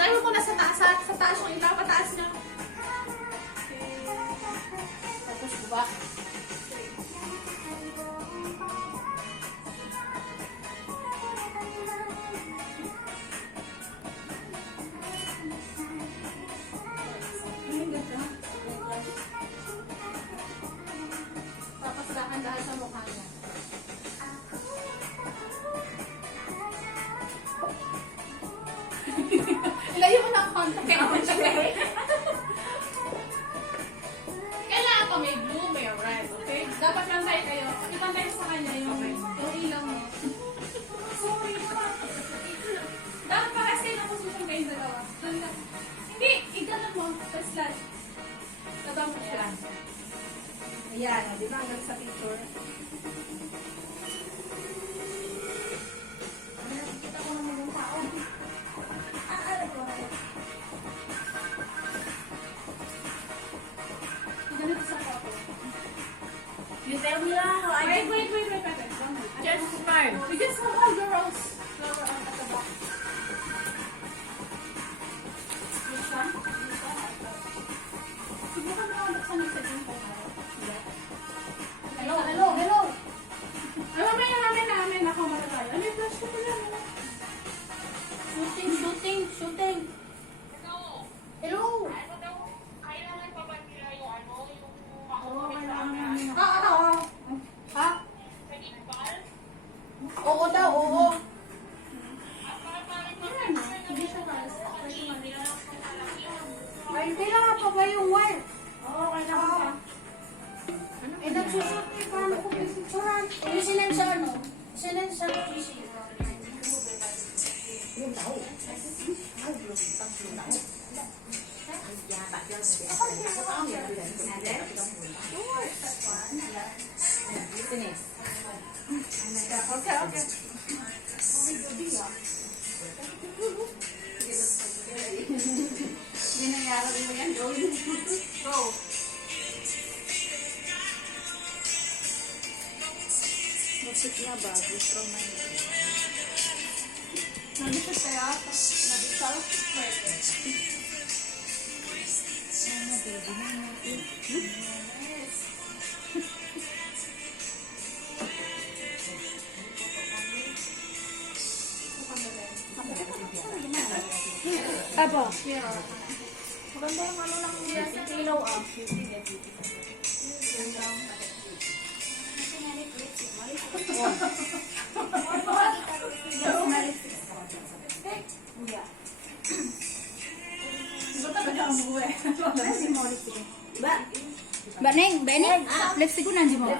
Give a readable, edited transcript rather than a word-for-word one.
Tayo mo na sa taas, sa taas yung ilaw, pataas niya. Tapos buba. Tapos dahan-dahan sa mukha niya. Ilayo mo na ang contact. Kailangan pa may blue, may red, okay? Dapat lang tayo kayo. Ipantay mo sa kanya yung ilaw mo. Sorry naman. Dapat pa kasi na position kayo dalawa. Hindi, igalan mo. Tapos lang. Tabang mo siya. Ayan, di ba hanggang sa picture? Nakikita ko naman yung tao. Ganito sa photo. You tell me lang how I Wait. just smile. We just have all the rose flower at the back. This one? Subukan mo ako buksan yung second phone. Hello. Ay, mamaya ako matatayo. Ano yung flash ko pala? Shooting. Hello. Kailangan pa ba nila yung ano, yung Oo, kailangan namin. Ha? medical? Oo daw, oo. Hindi siya guys. Ay, kailangan pa ba yung wire? Oo, kailangan pa. Eh, nagsusot eh, paano ko pipicturan? Yung sinend sa ano? Sinend sa PC. Yung tao. Okay. Hindi nangyari mo yan, gawin. Go. Masik na ba? Gusto na yun. Nandito tayo. Nandito. Ano, baby na natin. Aba. Maganda yung ano lang niya sa Ilaw ah. Ba Neng, lipstick ko nandiyan mo.